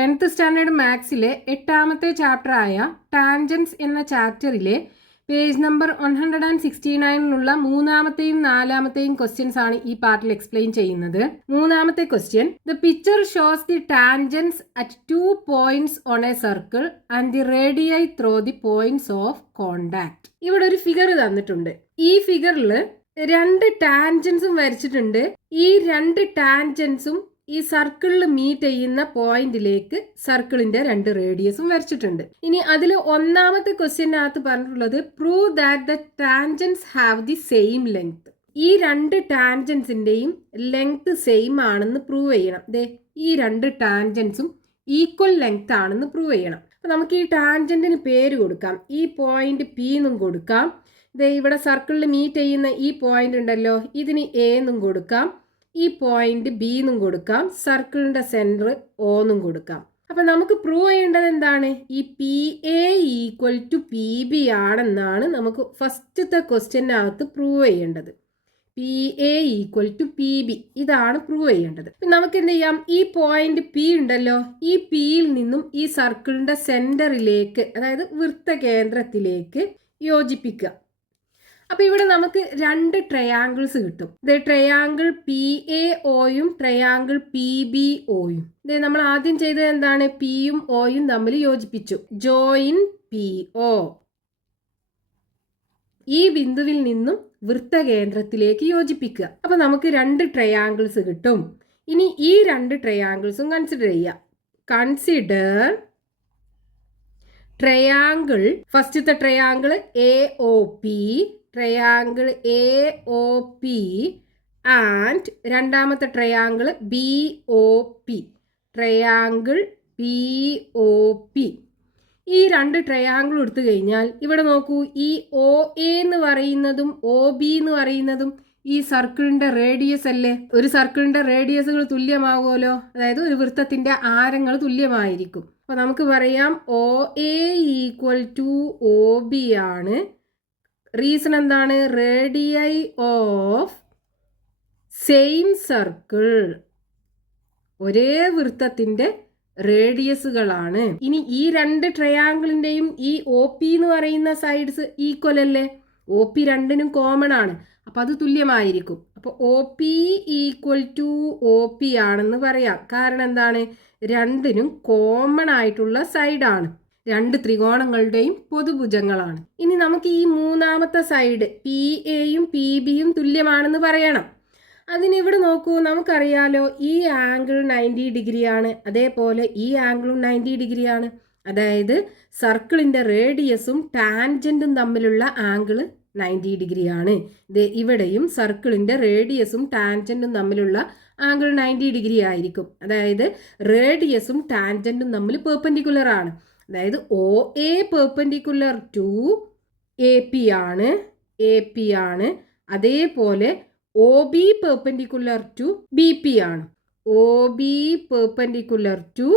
10th standard മാത്സിലെ 8ാമത്തെ ചാപ്റ്ററായ tangents എന്ന ചാപ്റ്ററിലെ page number 169 മൂന്നാമത്തെയും നാലാമത്തെയും ക്വസ്റ്റ്യൻസ് ആണ് ഈ പാർട്ടിൽ എക്സ്പ്ലെയിൻ ചെയ്യുന്നത്. മൂന്നാമത്തെ question, the picture shows the tangents at 2 points on A circle and the radii through the points of contact. ഇവിടെ ഒരു ഫിഗർ തന്നിട്ടുണ്ട്. ഈ ഫിഗറിൽ 2 ടാൻജൻസും വരച്ചിട്ടുണ്ട്. ഈ 2 ടാൻജൻസും ഈ സർക്കിളിൽ മീറ്റ് ചെയ്യുന്ന പോയിന്റിലേക്ക് സർക്കിളിന്റെ 2 റേഡിയസും വരച്ചിട്ടുണ്ട്. ഇനി അതിൽ ഒന്നാമത്തെ ക്വസ്റ്റ്യനകത്ത് പറഞ്ഞിട്ടുള്ളത് prove that the tangents have the same length. ഈ 2 ടാൻജൻസിന്റെയും ലെങ്ത് സെയിം ആണെന്ന് പ്രൂവ് ചെയ്യണം. ഈ 2 ടാൻജൻസും ഈക്വൽ ലെങ്ത് ആണെന്ന് പ്രൂവ് ചെയ്യണം. അപ്പൊ നമുക്ക് ഈ ടാൻജന്റിന് പേര് കൊടുക്കാം. ഈ പോയിന്റ് പി എന്നും കൊടുക്കാം. ഇവിടെ സർക്കിളിൽ മീറ്റ് ചെയ്യുന്ന ഈ പോയിന്റ് ഉണ്ടല്ലോ, ഇതിന് എ എന്നും കൊടുക്കാം. ഈ പോയിന്റ് ബി എന്നും കൊടുക്കാം. സർക്കിളിന്റെ സെന്റർ ഒ എന്നും കൊടുക്കാം. അപ്പൊ നമുക്ക് പ്രൂവ് ചെയ്യേണ്ടത് എന്താണ്? ഈ P A equal to P B ആണെന്നാണ് നമുക്ക് ഫസ്റ്റത്തെ ക്വസ്റ്റ്യനകത്ത് പ്രൂവ് ചെയ്യേണ്ടത്. P A equal to P B, ഇതാണ് പ്രൂവ് ചെയ്യേണ്ടത്. നമുക്ക് എന്ത് ചെയ്യാം? ഈ പോയിന്റ് പി ഉണ്ടല്ലോ, ഈ പിയിൽ നിന്നും ഈ സർക്കിളിന്റെ സെന്ററിലേക്ക്, അതായത് വൃത്തകേന്ദ്രത്തിലേക്ക് യോജിപ്പിക്കുക. അപ്പൊ ഇവിടെ നമുക്ക് 2 ട്രയാങ്കിൾസ് കിട്ടും. ട്രയാങ്കിൾ പി എ ഒയും ട്രയാങ്കിൾ പി ബി ഒയും. നമ്മൾ ആദ്യം ചെയ്തത് എന്താണ്? പിയും ഒയും തമ്മിൽ യോജിപ്പിച്ചു. Join P O. ഈ ബിന്ദുവിൽ നിന്നും വൃത്തകേന്ദ്രത്തിലേക്ക് യോജിപ്പിക്കുക. അപ്പൊ നമുക്ക് 2 ട്രയാങ്കിൾസ് കിട്ടും. ഇനി ഈ 2 ട്രയാങ്കിൾസും കൺസിഡർ ചെയ്യാം. കൺസിഡർ ട്രയാങ്കിൾ, ഫസ്റ്റത്തെ triangle A O P, triangle A O P and രണ്ടാമത്തെ triangle B O P, triangle B O P. ഈ 2 ട്രയാങ്കിൾ എടുത്തു കഴിഞ്ഞാൽ ഇവിടെ നോക്കൂ, ഈ ഒ എ എന്ന് പറയുന്നതും ഒ ബി എന്ന് പറയുന്നതും ഈ സർക്കിളിന്റെ റേഡിയസ് അല്ലേ? ഒരു സർക്കിളിന്റെ റേഡിയസുകൾ തുല്യമാകുമല്ലോ, അതായത് ഒരു വൃത്തത്തിന്റെ ആരങ്ങൾ തുല്യമായിരിക്കും. അപ്പൊ നമുക്ക് പറയാം O A equal to O B ആണ്. റീസൺ എന്താണ്? റേഡിയൈ ഓഫ് സെയിം സർക്കിൾ, ഒരേ വൃത്തത്തിന്റെ റേഡിയസുകളാണ്. ഇനി ഈ 2 ട്രയാങ്കിളിന്റെയും ഈ ഒ പി എന്ന് പറയുന്ന സൈഡ്സ് ഈക്വൽ അല്ലേ? ഒ പി രണ്ടിനും കോമൺ ആണ്, അപ്പൊ അത് തുല്യമായിരിക്കും. അപ്പൊ O P equal to O P ആണെന്ന് പറയാം. കാരണം എന്താണ്? രണ്ടിനും കോമൺ ആയിട്ടുള്ള സൈഡാണ്. 2 ത്രികോണങ്ങളുടെയും പൊതുഭുജങ്ങളാണ്. ഇനി നമുക്ക് ഈ മൂന്നാമത്തെ സൈഡ് പി എയും പി ബിയും തുല്യമാണെന്ന് പറയണം. അതിനിവിടെ നോക്കൂ, നമുക്കറിയാലോ ഈ ആംഗിൾ 90 ഡിഗ്രിയാണ്, അതേപോലെ ഈ ആംഗിളും 90 ഡിഗ്രിയാണ്. അതായത് സർക്കിളിന്റെ റേഡിയസും ടാൻജന്റും തമ്മിലുള്ള ആംഗിൾ 90 ഡിഗ്രിയാണ്. ഇവിടെയും സർക്കിളിന്റെ റേഡിയസും ടാൻജന്റും തമ്മിലുള്ള ആംഗിൾ 90 ഡിഗ്രി ആയിരിക്കും. അതായത് റേഡിയസും ടാൻജന്റും തമ്മിൽ പെർപെൻഡിക്കുലർ ആണ്. അതായത് O A perpendicular to A P ആണ്, എ പി ആണ്. അതേപോലെ O B perpendicular to B P ആണ്, O B perpendicular to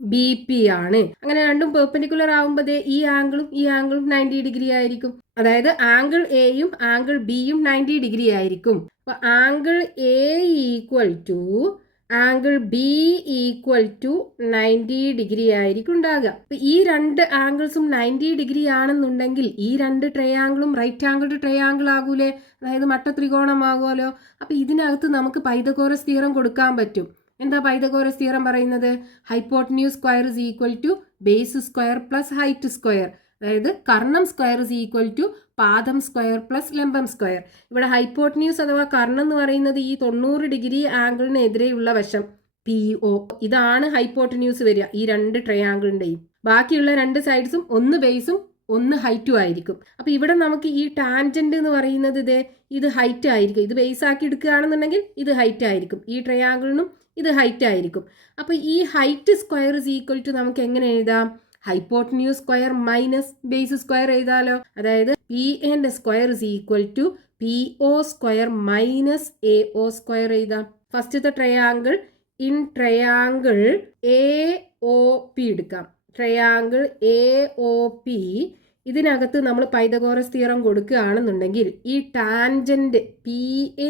B P ആണ്. അങ്ങനെ രണ്ടും പെർപെൻഡിക്കുലർ ആകുമ്പോൾ ഈ ആംഗിളും ഈ ആംഗിളും 90 ഡിഗ്രി ആയിരിക്കും. അതായത് ആംഗിൾ എയും ആംഗിൾ ബിയും 90 ഡിഗ്രി ആയിരിക്കും. അപ്പൊ angle A equal to angle B equal to 90 degree ആയിരിക്കും ഉണ്ടാകുക. അപ്പൊ ഈ 2 ആംഗിൾസും 90 ഡിഗ്രി ആണെന്നുണ്ടെങ്കിൽ ഈ 2 ട്രയാങ്കിളും റൈറ്റ് ആംഗിൾഡ് ട്രയാങ്കിൾ ആകൂലേ? അതായത് മട്ടത്രികോണമാകുമല്ലോ. അപ്പൊ ഇതിനകത്ത് നമുക്ക് പൈതഗോറസ് തിയറം കൊടുക്കാൻ പറ്റും. എന്താ പൈതഗോറസ് തിയറം പറയുന്നത്? Hypotenuse square is equal to base square plus height square. അതായത് കർണം സ്ക്വയർ ഇസ് ഈക്വൽ ടു പാദം സ്ക്വയർ പ്ലസ് ലംബം സ്ക്വയർ. ഇവിടെ ഹൈപ്പോട്ടന്യൂസ് അഥവാ കർണം എന്ന് പറയുന്നത് ഈ 90 ഡിഗ്രി ആംഗിളിനെതിരെയുള്ള വശം പി ഒ, ഇതാണ് ഹൈപ്പോട്ടന്യൂസ് വരിക ഈ 2 ട്രയാങ്കിളിന്റെയും. ബാക്കിയുള്ള 2 സൈഡ്സും ഒന്ന് ബേസും ഒന്ന് ഹൈറ്റും ആയിരിക്കും. അപ്പൊ ഇവിടെ നമുക്ക് ഈ ടാൻജന്റ് എന്ന് പറയുന്നത് ഇത് ഹൈറ്റ് ആയിരിക്കും. ഇത് ബേസ് ആക്കി എടുക്കുകയാണെന്നുണ്ടെങ്കിൽ ഇത് ഹൈറ്റ് ആയിരിക്കും. ഈ ട്രയാങ്കിളിനും ഇത് ഹൈറ്റ് ആയിരിക്കും. അപ്പൊ ഈ height square is equal to നമുക്ക് എങ്ങനെ എഴുതാം? Hypotenuse square minus base square എഴുതാലോ. അതായത് പി എന്റെ square is equal to P O square minus A O square എഴുതാം. ഫസ്റ്റത്തെ triangle in triangle A O P എടുക്കാം. ട്രയാങ്കിൾ എ ഒ പി, ഇതിനകത്ത് നമ്മൾ പൈതഗോറസ് തിയറം കൊടുക്കുകയാണെന്നുണ്ടെങ്കിൽ ഈ tangent P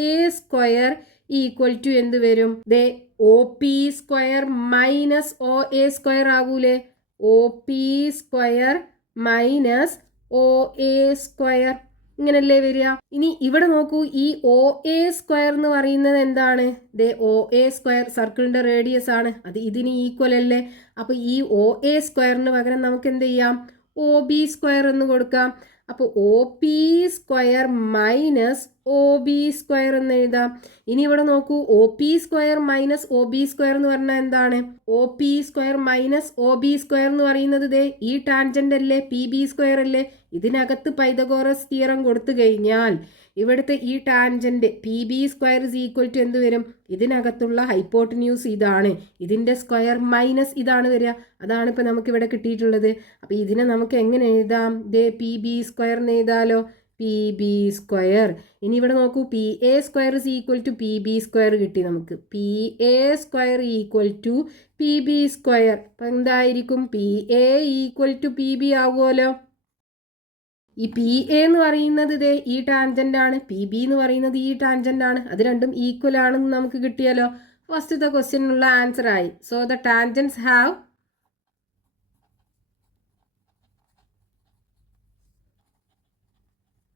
A square equal to എന്ത് വരും? OP² minus OA² ആകൂലേ? OP² minus OA². ഇങ്ങനല്ലേ വരിക. ഇനി ഇവിടെ നോക്കൂ, ഈ OA² എന്ന് പറയുന്നത് എന്താണ്? OA² സർക്കിളിന്റെ റേഡിയസ് ആണ്. അത് ഇതിന് ഈക്വൽ അല്ലേ? അപ്പൊ ഈ OA² പകരം നമുക്ക് എന്ത് ചെയ്യാം? OB² എന്ന് കൊടുക്കാം. അപ്പോൾ OP² മൈനസ് OB² എന്ന് എഴുതാം. ഇനി ഇവിടെ നോക്കൂ, OP² മൈനസ് OB² എന്ന് പറഞ്ഞാൽ എന്താണ്? OP² മൈനസ് OB² എന്ന് പറയുന്നത് ഈ ടാൻജന്റ് അല്ലേ? PB² അല്ലേ? ഇതിനകത്ത് പൈതഗോറസ് തിയറം കൊടുത്തു കഴിഞ്ഞാൽ ഇവിടുത്തെ ഈ ടാൻജന്റ് PB² എന്ത് വരും? ഇതിനകത്തുള്ള ഹൈപ്പോട്ടന്യൂസ് ഇതാണ്, ഇതിൻ്റെ സ്ക്വയർ മൈനസ് ഇതാണ് വരിക. അതാണ് ഇപ്പം നമുക്കിവിടെ കിട്ടിയിട്ടുള്ളത്. അപ്പോൾ ഇതിനെ നമുക്ക് എങ്ങനെ എഴുതാം? PB² എന്ന് എഴുതാലോ. PB². ഇനി ഇവിടെ നോക്കൂ, PA² PB² കിട്ടി നമുക്ക്. PA² PB². അപ്പം എന്തായിരിക്കും? PA PB ആവുമല്ലോ. ഈ PA എന്ന് പറയുന്നത് ഈ ടാൻജന്റ് ആണ്, PB എന്ന് പറയുന്നത് ഈ ടാൻജന്റ് ആണ്. അത് രണ്ടും ഈക്വൽ ആണെന്ന് നമുക്ക് കിട്ടിയാലോ. ഫസ്റ്റത്തെ ക്വസ്റ്റ്യനുള്ള ആൻസർ ആയി. So the tangents have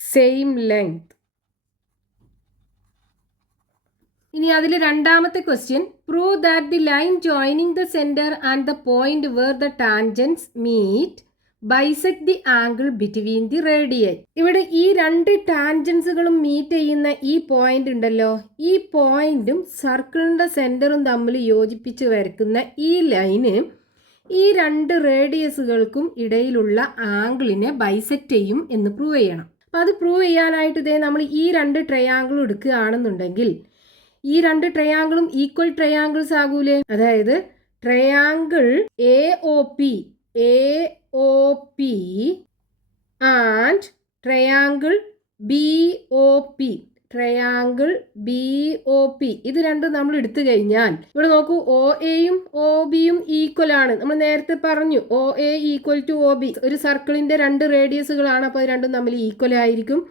same length. ഇനി അതിൽ രണ്ടാമത്തെ question, prove that the line joining the centre and the point where the tangents meet bisect the angle between the radii. ഇവിടെ ഈ രണ്ട് ടാൻജൻസുകളും മീറ്റ് ചെയ്യുന്ന ഈ പോയിന്റ് ഉണ്ടല്ലോ, ഈ പോയിന്റും സർക്കിളിന്റെ സെന്ററും തമ്മിൽ യോജിപ്പിച്ച് വരയ്ക്കുന്ന ഈ ലൈന് ഈ രണ്ട് റേഡിയസുകൾക്കും ഇടയിലുള്ള ആംഗിളിനെ ബൈസെക്ട് ചെയ്യും എന്ന് പ്രൂവ് ചെയ്യണം. അപ്പം അത് പ്രൂവ് ചെയ്യാനായിട്ട് നമ്മൾ ഈ രണ്ട് ട്രയാങ്കിളും എടുക്കുകയാണെന്നുണ്ടെങ്കിൽ ഈ രണ്ട് ട്രയാങ്കിളും ഈക്വൽ ട്രയാങ്കിൾസ് ആകൂലേ? അതായത് triangle AOP and triangle BOP ഇത് രണ്ടും നമ്മൾ എടുത്തു കഴിഞ്ഞാൽ ഇവിടെ നോക്കൂ, OAയും OBയും ഈക്വൽ ആണ്. നമ്മൾ നേരത്തെ പറഞ്ഞു OA = OB. ഒരു സർക്കിളിന്റെ രണ്ട് റേഡിയസുകളാണ്, അപ്പോൾ അത് രണ്ടും തമ്മിൽ ഈക്വൽ ആയിരിക്കും.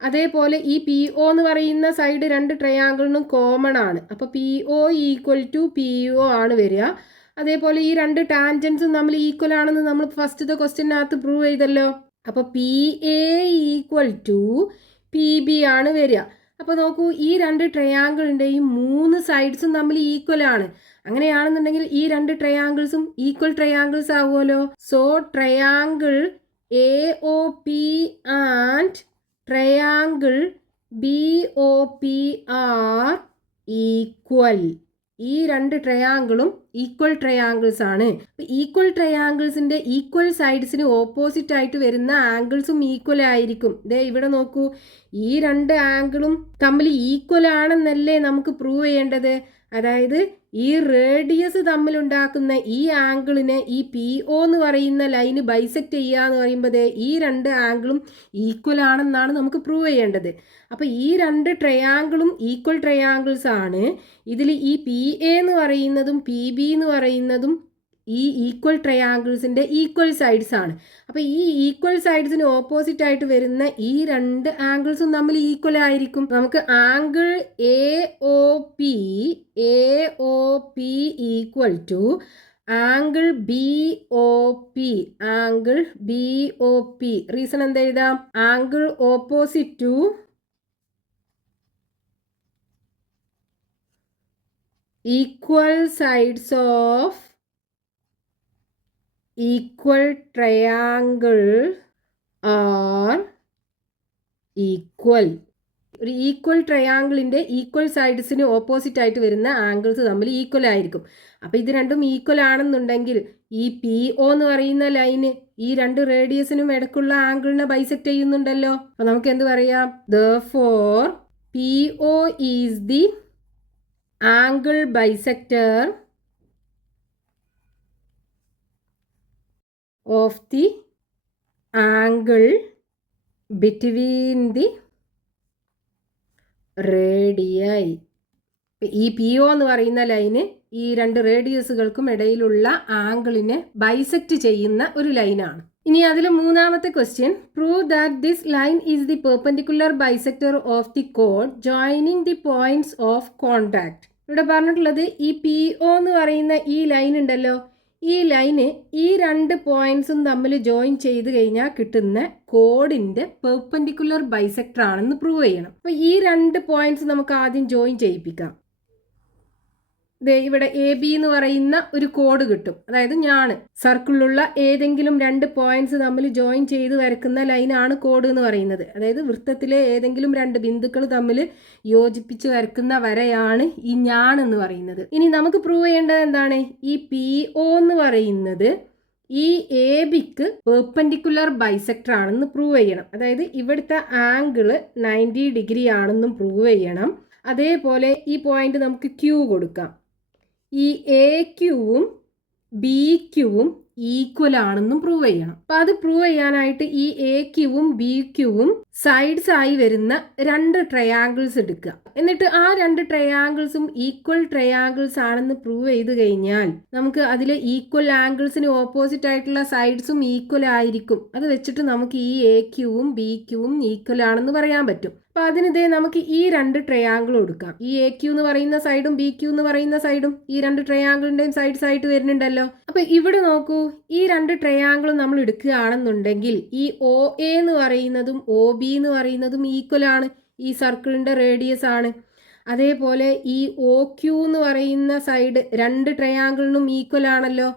അതേപോലെ ഈ PO എന്ന് പറയുന്ന സൈഡ് രണ്ട് ട്രയാങ്കിളിനും കോമൺ ആണ്, അപ്പോൾ PO = PO ആണ് വരിക. അതേപോലെ ഈ രണ്ട് ടാൻജൻസും നമ്മൾ ഈക്വൽ ആണെന്ന് നമ്മൾ ഫസ്റ്റത്തെ ക്വസ്റ്റ്യനകത്ത് പ്രൂവ് ചെയ്തല്ലോ. അപ്പോൾ PA = PB ആണ് വരിക. അപ്പോൾ നോക്കൂ, ഈ രണ്ട് ട്രയാങ്കിളിൻ്റെയും മൂന്ന് സൈഡ്സും തമ്മിൽ ഈക്വൽ ആണ്. അങ്ങനെയാണെന്നുണ്ടെങ്കിൽ ഈ രണ്ട് ട്രയാങ്കിൾസും ഈക്വൽ ട്രയാങ്കിൾസ് ആവുമല്ലോ. So triangle AOP and triangle BOP are equal. ഈ രണ്ട് ട്രയാങ്കിളും ഈക്വൽ ട്രയാങ്കിൾസ് ആണ്. ഈക്വൽ ട്രയാങ്കിൾസിന്റെ ഈക്വൽ സൈഡ്സിന് ഓപ്പോസിറ്റ് ആയിട്ട് വരുന്ന ആംഗിൾസും ഈക്വൽ ആയിരിക്കും. ഇവിടെ നോക്കൂ, ഈ രണ്ട് ആംഗിളും തമ്മിൽ ഈക്വൽ ആണെന്നല്ലേ നമുക്ക് പ്രൂവ് ചെയ്യേണ്ടത്. അതായത് ഈ റേഡിയസ് തമ്മിലുണ്ടാക്കുന്ന ഈ ആംഗിളിനെ ഈ PO എന്ന് പറയുന്ന ലൈന് ബൈസെക്ട് ചെയ്യുക എന്ന് പറയുമ്പോൾ ഈ രണ്ട് ആംഗിളും ഈക്വൽ ആണെന്നാണ് നമുക്ക് പ്രൂവ് ചെയ്യേണ്ടത്. അപ്പോൾ ഈ രണ്ട് ട്രയാങ്കിളും ഈക്വൽ ട്രയാങ്കിൾസ് ആണ്. ഇതിൽ ഈ PA എന്ന് പറയുന്നതും PB എന്ന് പറയുന്നതും ഈ ഈക്വൽ ട്രയാങ്കിൾസിൻ്റെ ഈക്വൽ സൈഡ്സ് ആണ്. അപ്പോൾ ഈ ഈക്വൽ സൈഡ്സിന് ഓപ്പോസിറ്റ് ആയിട്ട് വരുന്ന ഈ രണ്ട് ആംഗിൾസും തമ്മിൽ ഈക്വൽ ആയിരിക്കും. നമുക്ക് angle AOP = angle BOP. Reason എന്താ എഴുതാം? Angle opposite to equal sides of equal triangle are equal. ഒരു ഈക്വൽ ട്രയാങ്കിളിൻ്റെ ഈക്വൽ സൈഡ്സിന് ഓപ്പോസിറ്റ് ആയിട്ട് വരുന്ന ആംഗിൾസ് തമ്മിൽ ഈക്വൽ ആയിരിക്കും. അപ്പോൾ ഇത് രണ്ടും ഈക്വൽ ആണെന്നുണ്ടെങ്കിൽ ഈ PO എന്ന് പറയുന്ന ലൈന് ഈ രണ്ട് റേഡിയസിനും ഇടയ്ക്കുള്ള ആംഗിളിനെ ബൈസെക്ട് ചെയ്യുന്നുണ്ടല്ലോ. അപ്പോൾ നമുക്ക് എന്ത് പറയാം? Therefore PO is the angle bisector of the angle between the radii. ഈ PO എന്ന് പറയുന്ന ലൈന് ഈ രണ്ട് റേഡിയസുകൾക്കും ഇടയിലുള്ള ആംഗിളിനെ ബൈസെക്ട് ചെയ്യുന്ന ഒരു ലൈനാണ്. ഇനി അതിൽ മൂന്നാമത്തെ question, prove that this line is the perpendicular bisector of the code joining the points of contact. ഇവിടെ പറഞ്ഞിട്ടുള്ളത് ഈ പി ഒ എന്ന് പറയുന്ന ഈ ലൈൻ ഉണ്ടല്ലോ, ഈ ലൈന് ഈ രണ്ട് പോയിന്റ്സും തമ്മിൽ ജോയിൻ ചെയ്ത് കഴിഞ്ഞാൽ കിട്ടുന്ന കോഡിന്റെ പെർപെൻഡിക്കുലർ ബൈസെക്ടർ ആണെന്ന് പ്രൂവ് ചെയ്യണം. അപ്പോൾ ഈ രണ്ട് പോയിന്റ്സ് നമുക്ക് ആദ്യം ജോയിൻ ചെയ്യിപ്പിക്കാം. ഇവിടെ എ ബി എന്ന് പറയുന്ന ഒരു കോഡ് കിട്ടും. അതായത് സർക്കിളിലുള്ള ഏതെങ്കിലും രണ്ട് പോയിന്റ്സ് തമ്മിൽ ജോയിൻ ചെയ്ത് വരക്കുന്ന ലൈനാണ് കോഡ് എന്ന് പറയുന്നത്. അതായത് വൃത്തത്തിലെ ഏതെങ്കിലും രണ്ട് ബിന്ദുക്കൾ തമ്മിൽ യോജിപ്പിച്ച് വരക്കുന്ന വരയാണ് ഈ എന്ന് പറയുന്നത്. ഇനി നമുക്ക് പ്രൂവ് ചെയ്യേണ്ടത് എന്താണ്? ഈ പി ഒ എന്ന് പറയുന്നത് ഈ എ ബിക്ക് പെർപെൻഡിക്കുലർ ബൈസെക്ടർ ആണെന്ന് പ്രൂവ് ചെയ്യണം. അതായത് ഇവിടുത്തെ ആംഗിള് 90 ഡിഗ്രി ആണെന്നും പ്രൂവ് ചെയ്യണം. അതേപോലെ ഈ പോയിന്റ് നമുക്ക് ക്യൂ കൊടുക്കാം. ഈ എ ക്യൂവും ബി ക്യൂവും ഈക്വൽ ആണെന്നും പ്രൂവ് ചെയ്യണം. അപ്പൊ അത് പ്രൂവ് ചെയ്യാനായിട്ട് ഈ എ ക്യൂവും ബി ക്യൂവും സൈഡ്സ് ആയി വരുന്ന രണ്ട് ട്രയാങ്കിൾസ് എടുക്കുക. എന്നിട്ട് ആ രണ്ട് ട്രയാങ്കിൾസും ഈക്വൽ ട്രയാങ്കിൾസ് ആണെന്ന് പ്രൂവ് ചെയ്ത് കഴിഞ്ഞാൽ നമുക്ക് അതിലെ ഈക്വൽ ആംഗിൾസിന് ഓപ്പോസിറ്റ് ആയിട്ടുള്ള സൈഡ്സും ഈക്വൽ ആയിരിക്കും. അത് വെച്ചിട്ട് നമുക്ക് ഈ എ ക്യൂവും ബി ക്യൂവും ഈക്വൽ ആണെന്ന് പറയാൻ പറ്റും. അപ്പൊ അതിനിതേ നമുക്ക് ഈ രണ്ട് ട്രയാങ്കിൾ കൊടുക്കാം. ഈ എ ക്യൂ എന്ന് പറയുന്ന സൈഡും ബി ക്യൂ എന്ന് പറയുന്ന സൈഡും ഈ രണ്ട് ട്രയാങ്കിളിന്റെയും സൈഡ്സ് ആയിട്ട് വരുന്നുണ്ടല്ലോ. അപ്പൊ ഇവിടെ നോക്കൂ, ഈ രണ്ട് ട്രയാങ്കിളും നമ്മൾ എടുക്കുകയാണെന്നുണ്ടെങ്കിൽ ഈ ഒ എ എന്ന് പറയുന്നതും ഒ ബി എന്ന് പറയുന്നതും ഈക്വൽ ആണ്, ഈ സർക്കിളിന്റെ റേഡിയസ് ആണ്. അതേപോലെ ഈ ഒ ക്യൂ എന്ന് പറയുന്ന സൈഡ് രണ്ട് ട്രയാങ്കിളിനും ഈക്വൽ ആണല്ലോ.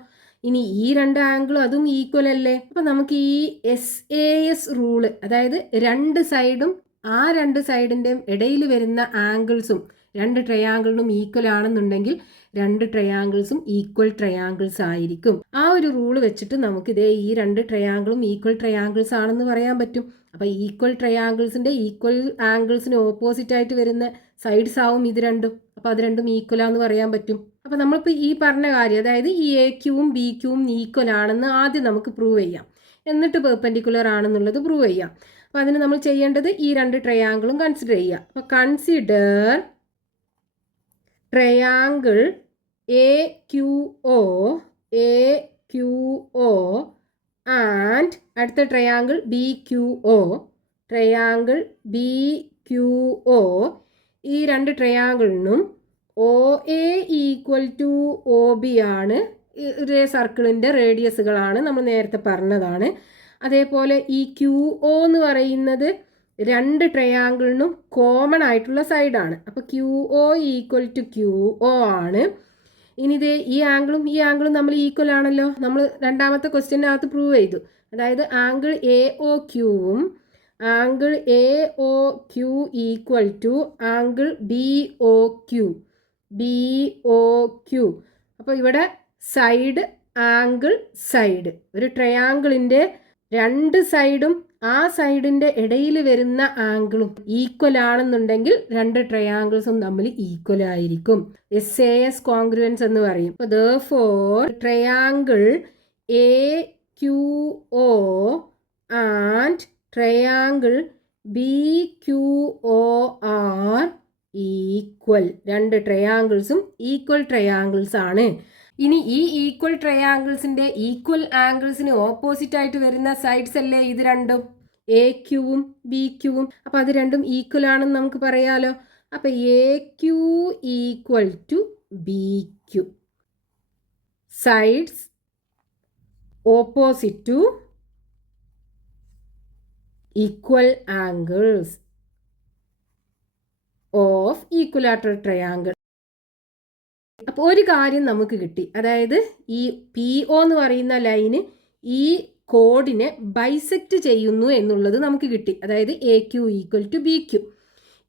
ഇനി ഈ രണ്ട് ആംഗിളും അതും ഈക്വൽ അല്ലേ. അപ്പൊ നമുക്ക് ഈ SAS റൂള്, അതായത് രണ്ട് സൈഡും ആ രണ്ട് സൈഡിൻ്റെയും ഇടയിൽ വരുന്ന ആംഗിൾസും രണ്ട് ട്രയാങ്കിളിനും ഈക്വൽ ആണെന്നുണ്ടെങ്കിൽ രണ്ട് ട്രയാങ്കിൾസും ഈക്വൽ ട്രയാങ്കിൾസ് ആയിരിക്കും. ആ ഒരു റൂള് വെച്ചിട്ട് നമുക്ക് ഇതേ ഈ രണ്ട് ട്രയാങ്കിളും ഈക്വൽ ട്രയാങ്കിൾസ് ആണെന്ന് പറയാൻ പറ്റും. അപ്പോൾ ഈക്വൽ ട്രയാങ്കിൾസിൻ്റെ ഈക്വൽ ആംഗിൾസിന് ഓപ്പോസിറ്റ് ആയിട്ട് വരുന്ന സൈഡ്സ് ആവും ഇത് രണ്ടും. അപ്പോൾ അത് രണ്ടും ഈക്വലാന്ന് പറയാൻ പറ്റും. അപ്പോൾ നമ്മളിപ്പോൾ ഈ പറഞ്ഞ കാര്യം, അതായത് ഈ എ ക്യൂവും ബി ക്യൂവും ഈക്വൽ ആണെന്ന് ആദ്യം നമുക്ക് പ്രൂവ് ചെയ്യാം. എന്നിട്ട് പെർപെൻഡിക്കുലർ ആണെന്നുള്ളത് പ്രൂവ് ചെയ്യാം. അപ്പോൾ അതിന് നമ്മൾ ചെയ്യേണ്ടത് ഈ രണ്ട് ട്രയാങ്കിളും കൺസിഡർ ചെയ്യുക. അപ്പോൾ consider triangle A Q O and അടുത്ത ട്രയാങ്കിൾ ബി ക്യു ഒ. ഈ രണ്ട് ട്രയാങ്കിളിനും O A equal to O B ആണ്. ഒരേ സർക്കിളിൻ്റെ റേഡിയസുകളാണ്, നമ്മൾ നേരത്തെ പറഞ്ഞതാണ്. അതേപോലെ ഈ ക്യു ഒ എന്ന് പറയുന്നത് രണ്ട് ട്രയാങ്കിളിനും കോമൺ ആയിട്ടുള്ള സൈഡാണ്. അപ്പോൾ Q O equal to Q O ആണ്. ഇനി ഇതേ ഈ ആംഗിളും നമ്മൾ ഈക്വൽ ആണല്ലോ. നമ്മൾ രണ്ടാമത്തെ ക്വസ്റ്റ്യനകത്ത് പ്രൂവ് ചെയ്തു. അതായത് ആംഗിൾ എ ഒ ക്യൂവും angle A O Q equal to angle B O Q. അപ്പോൾ ഇവിടെ സൈഡ് ആംഗിൾ സൈഡ്, ഒരു ട്രയാങ്കിളിൻ്റെ രണ്ട് സൈഡും ആ സൈഡിൻ്റെ ഇടയിൽ വരുന്ന ആംഗിളും ഈക്വൽ ആണെന്നുണ്ടെങ്കിൽ രണ്ട് ട്രയാങ്കിൾസും തമ്മിൽ ഈക്വൽ ആയിരിക്കും. SAS കോൺഗ്രുവൻസ് എന്ന് പറയും. അപ്പോൾ therefore triangle A Q O and triangle B Q O are equal. രണ്ട് ട്രയാങ്കിൾസും ഈക്വൽ ട്രയാങ്കിൾസ് ആണ്. ഇനി ഈ ഈക്വൽ ട്രയാങ്കിൾസിൻ്റെ ഈക്വൽ ആംഗിൾസിന് ഓപ്പോസിറ്റ് ആയിട്ട് വരുന്ന സൈഡ്സ് അല്ലേ ഇത് രണ്ടും, എ ക്യൂവും ബി ക്യൂവും. അപ്പോൾ അത് രണ്ടും ഈക്വൽ ആണെന്ന് നമുക്ക് പറയാലോ. അപ്പോൾ A Q equal to B Q, sides opposite to equal angles of equilateral triangle. അപ്പോൾ ഒരു കാര്യം നമുക്ക് കിട്ടി, അതായത് ഈ പി ഒ എന്ന് പറയുന്ന ലൈന് ഈ കോഡിനെ ബൈസെക്റ്റ് ചെയ്യുന്നു എന്നുള്ളത് നമുക്ക് കിട്ടി. അതായത് A Q equal to B Q.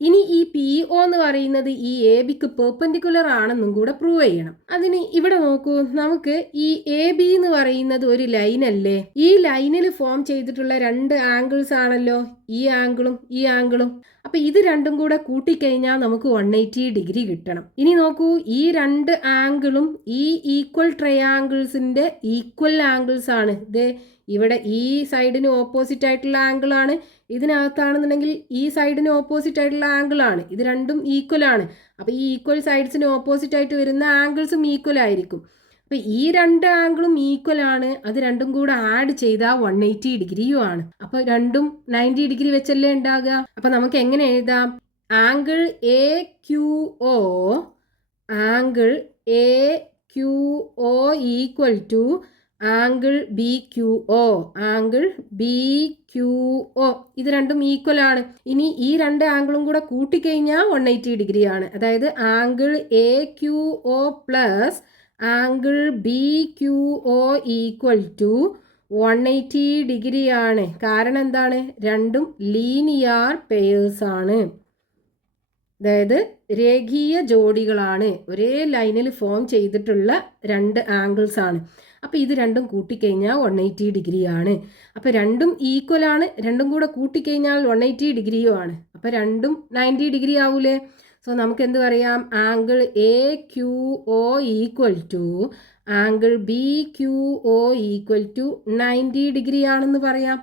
ഇനി ഈ പി ഒ എന്ന് പറയുന്നത് ഈ എ ബിക്ക് പെർപെൻഡിക്കുലർ ആണെന്നും കൂടെ പ്രൂവ് ചെയ്യണം. അതിന് ഇവിടെ നോക്കൂ, നമുക്ക് ഈ എ ബി എന്ന് പറയുന്നത് ഒരു ലൈൻ അല്ലേ. ഈ ലൈനിൽ ഫോം ചെയ്തിട്ടുള്ള രണ്ട് ആംഗിൾസ് ആണല്ലോ, ഈ ആംഗിളും. അപ്പൊ ഇത് രണ്ടും കൂടെ കൂട്ടിക്കഴിഞ്ഞാൽ നമുക്ക് 180 ഡിഗ്രി കിട്ടണം. ഇനി നോക്കൂ, ഈ രണ്ട് ആംഗിളും ഈ ഈക്വൽ ട്രയാങ്കിൾസിന്റെ ഈക്വൽ ആംഗിൾസ് ആണ്. ഇവിടെ ഈ സൈഡിന് ഓപ്പോസിറ്റ് ആയിട്ടുള്ള ആംഗിൾ ആണ്, ഇതിനകത്താണെന്നുണ്ടെങ്കിൽ ഈ സൈഡിന് ഓപ്പോസിറ്റ് ആയിട്ടുള്ള ആംഗിൾ ആണ്. ഇത് രണ്ടും ഈക്വൽ ആണ്. അപ്പോൾ ഈ ഈക്വൽ സൈഡ്സിന് ഓപ്പോസിറ്റ് ആയിട്ട് വരുന്ന ആംഗിൾസും ഈക്വൽ ആയിരിക്കും. അപ്പോൾ ഈ രണ്ട് ആംഗിളും ഈക്വൽ ആണ്. അത് രണ്ടും കൂടെ ആഡ് ചെയ്താൽ 180 ഡിഗ്രിയും ആണ്. അപ്പോൾ രണ്ടും 90 ഡിഗ്രി വെച്ചല്ലേ ഉണ്ടാകുക. അപ്പോൾ നമുക്ക് എങ്ങനെ എഴുതാം? Angle A Q O angle A Q O equal to angle B Q O, angle B Q O, ഇത് രണ്ടും ഈക്വൽ ആണ്. ഇനി ഈ രണ്ട് ആംഗിളും കൂടെ കൂട്ടിക്കഴിഞ്ഞാൽ 180 ഡിഗ്രി ആണ്. അതായത് angle A Q O plus angle B Q O equal to 180 degree ആണ്. കാരണം എന്താണ്? രണ്ടും ലീനിയർ പെയേഴ്സ് ആണ്, അതായത് രേഖീയ ജോഡികളാണ്, ഒരേ ലൈനിൽ ഫോം ചെയ്തിട്ടുള്ള രണ്ട് ആംഗിൾസ് ആണ്. അപ്പോൾ ഇത് രണ്ടും കൂട്ടിക്കഴിഞ്ഞാൽ 180 ഡിഗ്രി ആണ്. അപ്പോൾ രണ്ടും ഈക്വൽ ആണ്, രണ്ടും കൂടെ കൂട്ടിക്കഴിഞ്ഞാൽ 180 ഡിഗ്രിയും ആണ്. അപ്പോൾ രണ്ടും 90 ഡിഗ്രി ആവൂലേ? സോ നമുക്ക് എന്ത് പറയാം? Angle A Q O equal to angle B Q O equal to 90 degree ആണെന്ന് പറയാം.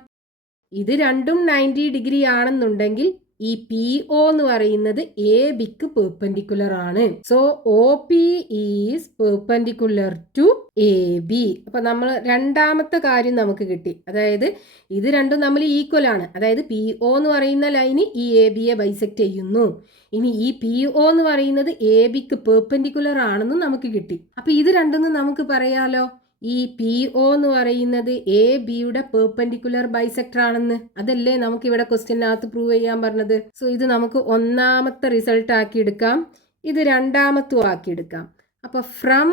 ഇത് രണ്ടും 90 ഡിഗ്രി ആണെന്നുണ്ടെങ്കിൽ ഈ പി ഒ എന്ന് പറയുന്നത് എ ബിക്ക് പെർപെൻഡിക്കുലർ ആണ്. So O P is perpendicular to A B. അപ്പൊ നമ്മൾ രണ്ടാമത്തെ കാര്യം നമുക്ക് കിട്ടി. അതായത് ഇത് രണ്ടും നമ്മൾ ഈക്വൽ ആണ്. അതായത് പി ഒ എന്ന് പറയുന്ന ലൈന് ഈ എ ബിയെ ബൈസെക്ട് ചെയ്യുന്നു. ഇനി ഈ പി ഒ എന്ന് പറയുന്നത് എ ബിക്ക് പെർപെൻഡിക്കുലർ ആണെന്ന് നമുക്ക് കിട്ടി. അപ്പൊ ഇത് രണ്ടെന്ന് നമുക്ക് പറയാലോ. ഈ പി ഒ എന്ന് പറയുന്നത് എ ബിയുടെ പെർപെൻഡിക്കുലർ ബൈസെക്ടർ ആണെന്ന്. അതല്ലേ നമുക്ക് ഇവിടെ ക്വസ്റ്റ്യനകത്ത് പ്രൂവ് ചെയ്യാൻ പറഞ്ഞത്. സോ ഇത് നമുക്ക് ഒന്നാമത്തെ റിസൾട്ട് ആക്കി എടുക്കാം, ഇത് രണ്ടാമത്തും ആക്കി എടുക്കാം. അപ്പൊ from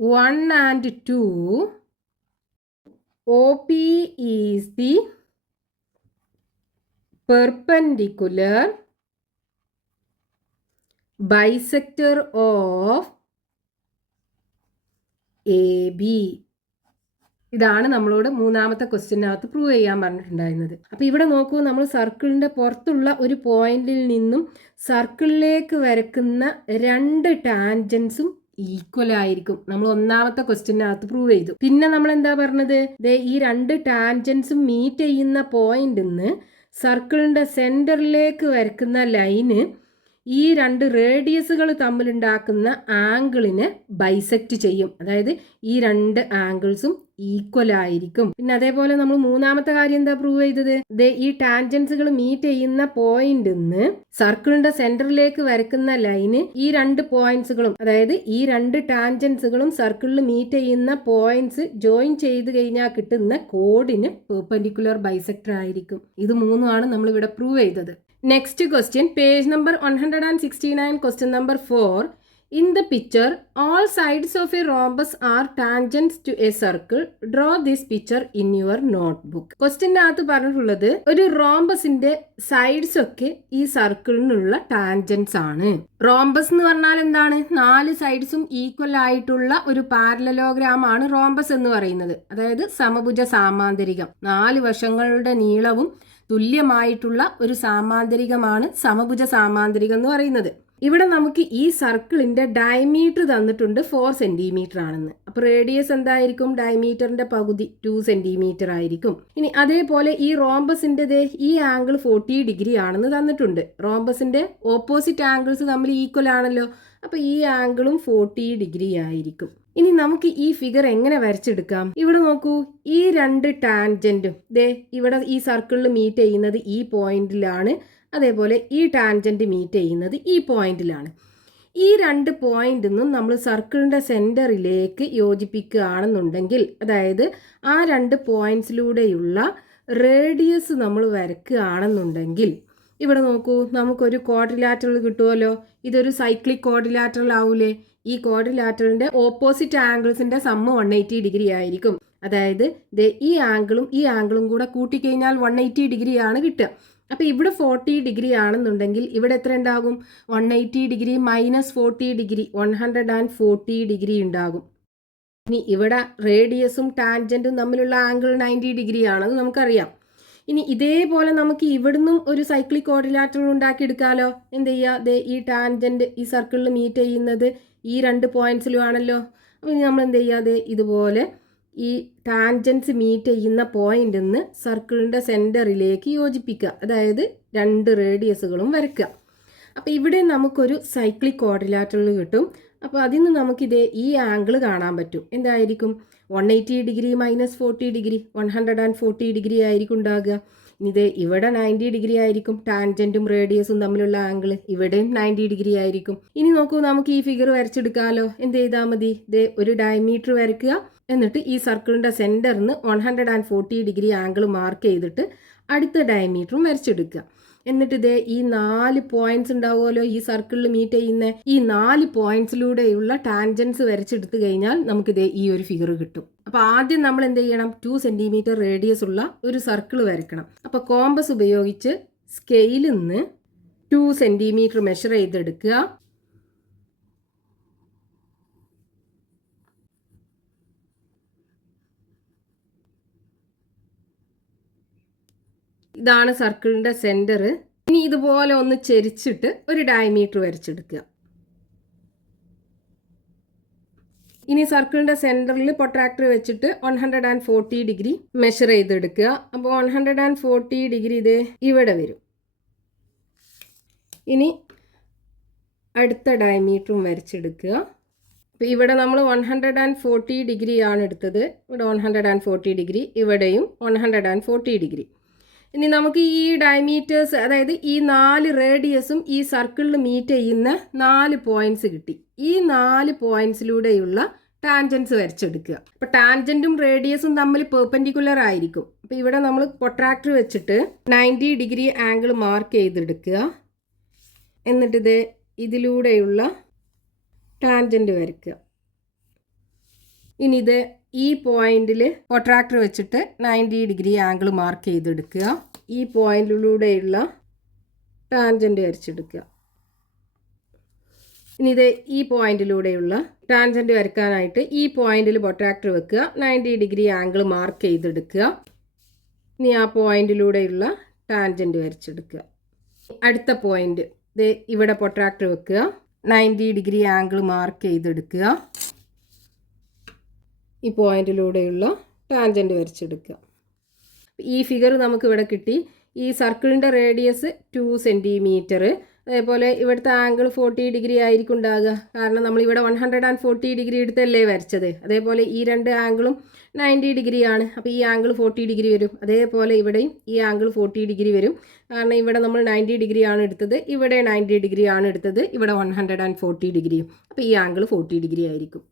1 and 2 OP is the perpendicular bisector of AB. ഇതാണ് നമ്മളോട് മൂന്നാമത്തെ ക്വസ്റ്റ്യനകത്ത് പ്രൂവ് ചെയ്യാൻ പറഞ്ഞിട്ടുണ്ടായിരുന്നത്. അപ്പോൾ ഇവിടെ നോക്കൂ, നമ്മൾ സർക്കിളിൻ്റെ പുറത്തുള്ള ഒരു പോയിന്റിൽ നിന്നും സർക്കിളിലേക്ക് വരക്കുന്ന രണ്ട് ടാൻജൻസും ഈക്വൽ ആയിരിക്കും. നമ്മൾ ഒന്നാമത്തെ ക്വസ്റ്റ്യനകത്ത് പ്രൂവ് ചെയ്തു. പിന്നെ നമ്മൾ എന്താ പറഞ്ഞത്? ഈ രണ്ട് ടാൻജൻസും മീറ്റ് ചെയ്യുന്ന പോയിന്റിൽ നിന്ന് സർക്കിളിൻ്റെ സെൻറ്ററിലേക്ക് വരക്കുന്ന ലൈന് ഈ രണ്ട് റേഡിയസുകൾ തമ്മിലുണ്ടാക്കുന്ന ആംഗിളിനെ ബൈസെക്റ്റ് ചെയ്യും. അതായത് ഈ രണ്ട് ആംഗിൾസും ഈക്വൽ ആയിരിക്കും. പിന്നെ അതേപോലെ നമ്മൾ മൂന്നാമത്തെ കാര്യം എന്താ പ്രൂവ് ചെയ്തത്? ഈ ടാൻജൻസുകൾ മീറ്റ് ചെയ്യുന്ന പോയിന്റിൽ നിന്ന് സർക്കിളിന്റെ സെന്ററിലേക്ക് വരക്കുന്ന ലൈന് ഈ രണ്ട് പോയിന്റ്സുകളും, അതായത് ഈ രണ്ട് ടാൻജൻസുകളും സർക്കിളിൽ മീറ്റ് ചെയ്യുന്ന പോയിന്റ്സ് ജോയിൻ ചെയ്ത് കഴിഞ്ഞാൽ കിട്ടുന്ന കോഡിന് പെർപെൻഡിക്കുലർ ബൈസെക്ടർ ആയിരിക്കും. ഇത് മൂന്നുമാണ് നമ്മൾ ഇവിടെ പ്രൂവ് ചെയ്തത്. Next question, page number 169, question number 4. In the picture, all sides of a rhombus are tangents to a circle. Draw this picture in your notebook. ക്വസ്റ്റ്യനകത്ത് പറഞ്ഞിട്ടുള്ളത് ഒരു റോംബസിന്റെ സൈഡ്സ് ഒക്കെ ഈ സർക്കിളിനുള്ള ടാൻജൻസ് ആണ്. റോംബസ് എന്ന് പറഞ്ഞാൽ എന്താണ്? 4 സൈഡ്സും ഈക്വൽ ആയിട്ടുള്ള ഒരു പാരലലോഗ്രാം ആണ് റോംബസ് എന്ന് പറയുന്നത്. അതായത് സമഭുജ സാമാന്തരികം, 4 വശങ്ങളുടെ നീളവും തുല്യമായിട്ടുള്ള ഒരു സാമാന്തരികമാണ് സമഭുജ സാമാന്തരികം എന്ന് പറയുന്നത്. ഇവിടെ നമുക്ക് ഈ സർക്കിളിന്റെ ഡയമീറ്റർ തന്നിട്ടുണ്ട് 4 സെന്റിമീറ്റർ ആണെന്ന്. അപ്പൊ റേഡിയസ് എന്തായിരിക്കും? ഡയമീറ്ററിന്റെ പകുതി 2 സെന്റിമീറ്റർ ആയിരിക്കും. ഇനി അതേപോലെ ഈ റോംബസിന്റെ ഈ ആംഗിൾ 40 ഡിഗ്രി ആണെന്ന് തന്നിട്ടുണ്ട്. റോംബസിന്റെ ഓപ്പോസിറ്റ് ആംഗിൾസ് തമ്മിൽ ഈക്വൽ ആണല്ലോ. അപ്പൊ ഈ ആംഗിളും 40 ഡിഗ്രി ആയിരിക്കും. ഇനി നമുക്ക് ഈ ഫിഗർ എങ്ങനെ വരച്ചെടുക്കാം? ഇവിടെ നോക്കൂ, ഈ രണ്ട് ടാൻജന്റും ഇവിടെ ഈ സർക്കിളിൽ മീറ്റ് ചെയ്യുന്നത് ഈ പോയിന്റിലാണ്. അതേപോലെ ഈ ടാൻജന്റ് മീറ്റ് ചെയ്യുന്നത് ഈ പോയിന്റിലാണ്. ഈ രണ്ട് പോയിന്റിൽ നിന്നും നമ്മൾ സർക്കിളിന്റെ സെന്ററിലേക്ക് യോജിപ്പിക്കുകയാണെന്നുണ്ടെങ്കിൽ, അതായത് ആ രണ്ട് പോയിന്റ്സിലൂടെയുള്ള റേഡിയസ് നമ്മൾ വരയ്ക്കുകയാണെന്നുണ്ടെങ്കിൽ, ഇവിടെ നോക്കൂ, നമുക്കൊരു ക്വാഡ്രിലാറ്ററൽ കിട്ടുമല്ലോ. ഇതൊരു സൈക്ലിക് ക്വാഡ്രിലാറ്ററൽ ആവൂലേ? ഈ ക്വാഡ്രിലാറ്ററലിന്റെ ഓപ്പോസിറ്റ് ആംഗിൾസിന്റെ സമ്മ് 180 ഡിഗ്രി ആയിരിക്കും. അതായത് ഈ ആംഗിളും കൂടെ കൂട്ടിക്കഴിഞ്ഞാൽ 180 ഡിഗ്രിയാണ് കിട്ടുക. അപ്പൊ ഇവിടെ 40 ഡിഗ്രി ആണെന്നുണ്ടെങ്കിൽ ഇവിടെ എത്ര ഉണ്ടാകും? 180 ഡിഗ്രി മൈനസ് 40 ഡിഗ്രി 140 ഡിഗ്രി ഉണ്ടാകും. ഇനി ഇവിടെ റേഡിയസും ടാൻജന്റും തമ്മിലുള്ള ആംഗിൾ 90 ഡിഗ്രി ആണെന്ന് നമുക്കറിയാം. ഇനി ഇതേപോലെ നമുക്ക് ഇവിടുന്നും ഒരു സൈക്ലിക് ക്വാഡ്രിലാറ്ററൽ ഉണ്ടാക്കിയെടുക്കാമല്ലോ. എന്ത് ചെയ്യുക? ഈ ടാൻജന്റ് ഈ സർക്കിളിൽ മീറ്റ് ചെയ്യുന്നത് ഈ രണ്ട് പോയിന്റ്സിലും ആണല്ലോ. അപ്പോൾ ഇനി നമ്മൾ എന്ത് ചെയ്യാതെ ഇതുപോലെ ഈ ടാൻജൻസ് മീറ്റ് ചെയ്യുന്ന പോയിന്റിൽ നിന്ന് സർക്കിളിൻ്റെ സെൻറ്ററിലേക്ക് യോജിപ്പിക്കുക. അതായത് രണ്ട് റേഡിയസുകളും വരയ്ക്കുക. അപ്പോൾ ഇവിടെ നമുക്കൊരു സൈക്ലിക് ക്വാഡ്രിലാറ്ററൽ കിട്ടും. അപ്പോൾ അതിൽ നിന്ന് നമുക്കിതേ ഈ ആംഗിൾ കാണാൻ പറ്റും. എന്തായിരിക്കും? 180 ഡിഗ്രി മൈനസ് 40 ഡിഗ്രി 140 ഡിഗ്രി ആയിരിക്കും ഉണ്ടാകുക. ഇനി ഇത് ഇവിടെ 90 ഡിഗ്രി ആയിരിക്കും, ടാൻജൻറ്റും റേഡിയസും തമ്മിലുള്ള ആംഗിൾ ഇവിടെയും 90 ഡിഗ്രി ആയിരിക്കും. ഇനി നോക്കൂ, നമുക്ക് ഈ ഫിഗർ വരച്ചെടുക്കാമല്ലോ. എന്ത് ചെയ്താൽ മതി, ഇത് ഒരു ഡയമീറ്റർ വരയ്ക്കുക, എന്നിട്ട് ഈ സർക്കിളിൻ്റെ സെൻറ്ററിന് 140 ഡിഗ്രി ആംഗിൾ മാർക്ക് ചെയ്തിട്ട് അടുത്ത ഡയമീറ്ററും വരച്ചെടുക്കുക. എന്നിട്ട് ഇതേ ഈ 4 പോയിന്റ്സ് ഉണ്ടാവുമല്ലോ ഈ സർക്കിളിൽ മീറ്റ് ചെയ്യുന്ന, ഈ 4 പോയിന്റ്സിലൂടെയുള്ള ടാൻജൻസ് വരച്ചെടുത്തു കഴിഞ്ഞാൽ നമുക്കിതേ ഈ ഒരു ഫിഗർ കിട്ടും. അപ്പോൾ ആദ്യം നമ്മൾ എന്ത് ചെയ്യണം, 2 സെൻറ്റിമീറ്റർ റേഡിയസ് ഉള്ള ഒരു സർക്കിൾ വരയ്ക്കണം. അപ്പോൾ കോമ്പസ് ഉപയോഗിച്ച് സ്കെയിലിൽ നിന്ന് 2 സെൻറ്റിമീറ്റർ മെഷർ ചെയ്തെടുക്കുക. ഇതാണ് സർക്കിളിൻ്റെ സെൻറ്റർ. ഇനി ഇതുപോലെ ഒന്ന് ചെരിച്ചിട്ട് ഒരു ഡയമീറ്റർ വരച്ചെടുക്കുക. ഇനി സർക്കിളിൻ്റെ സെൻറ്ററിൽ പ്രൊട്രാക്ടർ വെച്ചിട്ട് 140 ഡിഗ്രി മെഷർ ചെയ്തെടുക്കുക. അപ്പോൾ 140 ഡിഗ്രി ഇത് ഇവിടെ വരും. ഇനി അടുത്ത ഡയമീറ്ററും വരച്ചെടുക്കുക. അപ്പോൾ ഇവിടെ നമ്മൾ 140 ഡിഗ്രിയാണ് എടുത്തത്. ഇവിടെ 140 ഡിഗ്രി, ഇവിടെയും 140 ഡിഗ്രി. ഇനി നമുക്ക് ഈ ഡയമീറ്റേഴ്സ്, അതായത് ഈ 4 റേഡിയസും ഈ സർക്കിളിൽ മീറ്റ് ചെയ്യുന്ന 4 പോയിന്റ്സ് കിട്ടി. ഈ 4 പോയിന്റ്സിലൂടെയുള്ള ടാൻജൻസ് വരച്ചെടുക്കുക. അപ്പോൾ ടാൻജൻറ്റും റേഡിയസും തമ്മിൽ പെർപെൻഡിക്കുലർ ആയിരിക്കും. അപ്പോൾ ഇവിടെ നമ്മൾ പ്രൊട്രാക്ടർ വെച്ചിട്ട് 90 ഡിഗ്രി ആംഗിൾ മാർക്ക് ചെയ്തെടുക്കുക. എന്നിട്ട് ഇത് ഇതിലൂടെയുള്ള ടാൻജൻറ്റ് വരയ്ക്കുക. ഇനി ഇത് ഈ പോയിന്റിൽ പ്രൊട്രാക്ടർ വെച്ചിട്ട് 90 ഡിഗ്രി ആംഗിൾ മാർക്ക് ചെയ്തെടുക്കുക. ഈ പോയിന്റിലൂടെയുള്ള ടാൻജൻറ്റ് വരച്ചെടുക്കുക. ഇനി ഇത് ഈ പോയിന്റിലൂടെയുള്ള ടാൻജൻറ്റ് വരയ്ക്കാനായിട്ട് ഈ പോയിന്റിൽ പ്രൊട്രാക്ടർ വെക്കുക, 90 ഡിഗ്രി ആംഗിൾ മാർക്ക് ചെയ്തെടുക്കുക. ഇനി ആ പോയിന്റിലൂടെയുള്ള ടാൻജൻറ്റ് വരച്ചെടുക്കുക. അടുത്ത പോയിന്റ് ഇത് ഇവിടെ പ്രൊട്രാക്ടർ വെക്കുക, 90 ഡിഗ്രി ആംഗിൾ മാർക്ക് ചെയ്തെടുക്കുക. ഈ പോയിന്റിലൂടെയുള്ള ടാൻജൻറ്റ് വരച്ചെടുക്കുക. ഈ ഫിഗർ നമുക്ക് ഇവിടെ കിട്ടി. ഈ സർക്കിളിൻ്റെ റേഡിയസ് 2 സെൻറ്റിമീറ്റർ, അതേപോലെ ഇവിടുത്തെ ആംഗിൾ 40 ഡിഗ്രി ആയിരിക്കും ഉണ്ടാകുക. കാരണം നമ്മളിവിടെ 140 ഡിഗ്രി എടുത്തല്ലേ വരച്ചത്. അതേപോലെ ഈ 2 ആംഗിളും 90 ഡിഗ്രിയാണ്. അപ്പോൾ ഈ ആംഗിൾ 40 ഡിഗ്രി വരും. അതേപോലെ ഇവിടെയും ഈ ആംഗിൾ 40 ഡിഗ്രി വരും. കാരണം ഇവിടെ നമ്മൾ 90 ഡിഗ്രിയാണ് എടുത്തത്, ഇവിടെ 90 ഡിഗ്രിയാണ് എടുത്തത്, ഇവിടെ 140 ഡിഗ്രിയും. അപ്പോൾ ഈ ആംഗിൾ 40 ഡിഗ്രി ആയിരിക്കും.